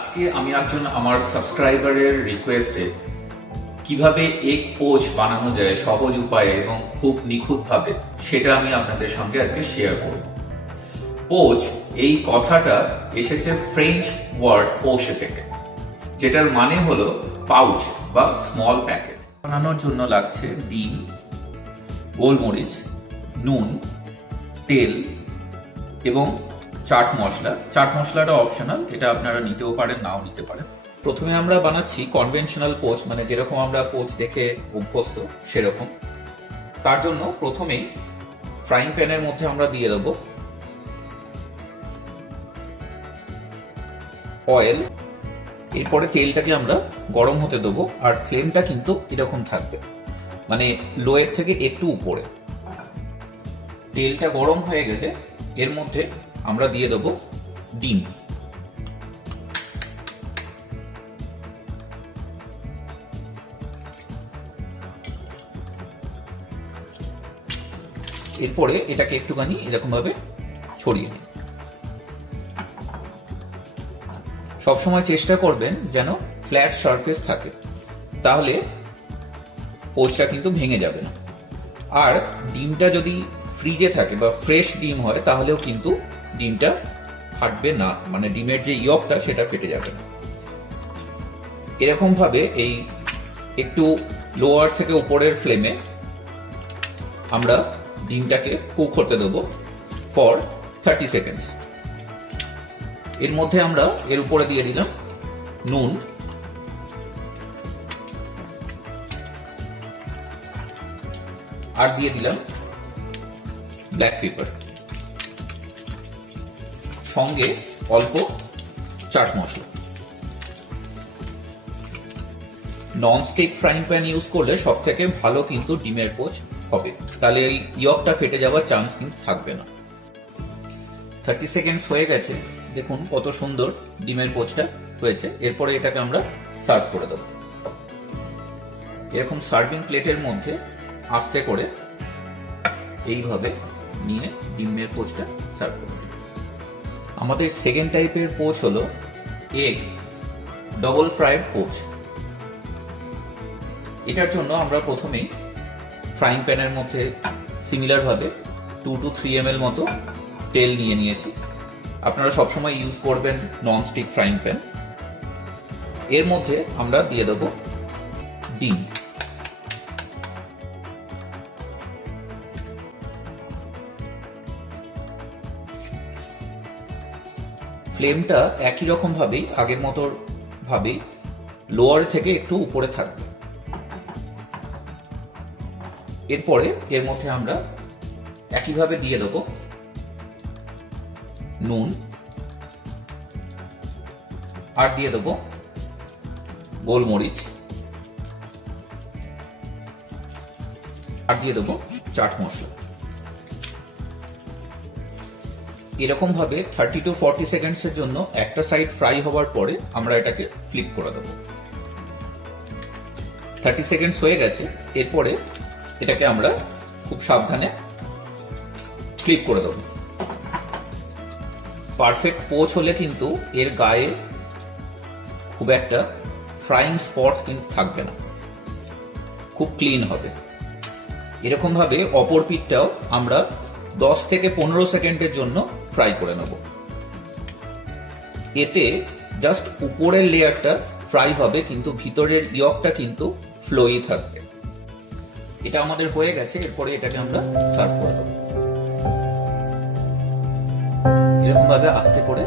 আজকে আমি একজন আমার সাবস্ক্রাইবারের রিকোয়েস্টে কীভাবে এক পোচ বানানো যায় সহজ উপায়ে এবং খুব নিখুঁতভাবে সেটা আমি আপনাদের সঙ্গে আজকে শেয়ার করব। পোচ এই কথাটা এসেছে ফ্রেঞ্চ ওয়ার্ড পোষে থেকে, যেটার মানে হলো পাউচ বা স্মল প্যাকেট বানানোর জন্য লাগছে ডিম, গোলমরিচ, নুন, তেল এবং চাট মশলা। চাট মশলাটা অপশনাল এটা আপনারা নিতেও পারেন, নাও নিতে পারেন। প্রথমে আমরা বানাচ্ছি কনভেনশনাল পোচ মানে যেরকম আমরা পোচ দেখে অভ্যস্ত, সেরকম। তার জন্য প্রথমেই ফ্রাইং প্যানের মধ্যে আমরা দিয়ে দেবো অয়েল এরপরে তেলটাকে আমরা গরম হতে দেবো, আর ফ্লেমটা কিন্তু এরকম থাকবে। মানে লোয়ের থেকে একটু উপরে। তেলটা গরম হয়ে গেলে এর মধ্যে আমরা দিয়ে দেবো ডিম। এরপরে এটাকে একটুখানি এরকম ভাবে ছড়িয়ে নিন সবসময় চেষ্টা করবেন যেন ফ্ল্যাট সারফেস থাকে, তাহলে পোচটা কিন্তু ভেঙে যাবে না। আর ডিমটা যদি ফ্রিজে থাকে বা ফ্রেশ ডিম হয়, তাহলেও কিন্তু ডিমটা ফাটবে না মানে ডিমের যে ইয়কটা সেটা ফেটে যাবে। এরকম ভাবে এই একটু লোয়ার থেকে উপরের ফ্লেমে আমরা ডিমটাকে কুক হতে দেবো ফর থার্টি সেকেন্ডস এর মধ্যে আমরা এর উপরে দিয়ে দিলাম নুন। আর দিয়ে দিলাম ব্ল্যাক পেপার সঙ্গে অল্প chaat masala. Non stick frying pan use করলে সব থেকে ভালো কিন্তু ডিমের পোচ হবে। তাহলে এই ইয়কটা ফেটে যাওয়ার চান্স কিন্তু থাকবে না। থার্টি সেকেন্ডস হয়ে গেছে। দেখুন কত সুন্দর ডিমের পোচটা হয়েছে। এরপরে এটাকে আমরা সার্ভ করে দেবো। এরকম সার্ভিং প্লেটের মধ্যে আস্তে করে এইভাবে নিয়ে ডিমের পোচটা সার্ভ করে। আমাদের সেকেন্ড টাইপের পোচ হলো এগ ডবল ফ্রাইড পোচ এটার জন্য আমরা প্রথমেই ফ্রাইং প্যানের মধ্যে সিমিলারভাবে টু টু থ্রি এম মতো তেল নিয়ে নিয়েছি। আপনারা সবসময় ইউজ করবেন নন স্টিক ফ্রাইং প্যান এর মধ্যে আমরা দিয়ে দেবো ডিম। ফ্লেমটা একই রকম ভাবেই, আগের মতো ভাবেই লোয়ার থেকে একটু উপরে থাকবে। এরপরে এর মধ্যে আমরা একইভাবে দিয়ে দেবো নুন আর দিয়ে দেবো গোলমরিচ আর দিয়ে দেবো চাট মশলা। এরকম ভাবে থার্টি টু ফর্টি সেকেন্ডস এর জন্য একটা সাইড ফ্রাই হওয়ার পরে আমরা এটাকে ফ্লিপ করে দেবো। থার্টি সেকেন্ডস হয়ে গেছে, এরপরে এটাকে আমরা খুব সাবধানে ফ্লিপ করে দেবো। পারফেক্ট পোচ হলে কিন্তু এর গায়ে খুব একটা ফ্রাইং স্পট কিন্তু থাকবে না। খুব ক্লিন হবে। এরকম ভাবে অপর পিঠটাও আমরা দশ থেকে পনেরো সেকেন্ডের জন্য ফ্রাই করে নেব। এতে জাস্ট উপরের লেয়ারটা ফ্রাই হবে, কিন্তু ভিতরের ইয়কটা কিন্তু ফ্লোই থাকবে। এটা আমাদের হয়ে গেছে, এরপরে এটাকে আমরা সার্ভ করে দেবো। এরকম ভাবে আস্তে করে